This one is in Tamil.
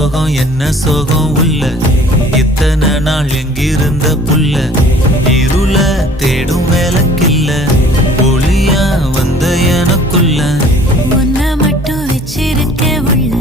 சோகம் என்ன சோகம் உள்ள இத்தனை நாள் எங்கிருந்த புல்ல இருள தேடும் வேலைக்கில்ல ஒளியா வந்த எனக்குள்ள உன்னை மட்டும் வச்சிருக்க உள்ள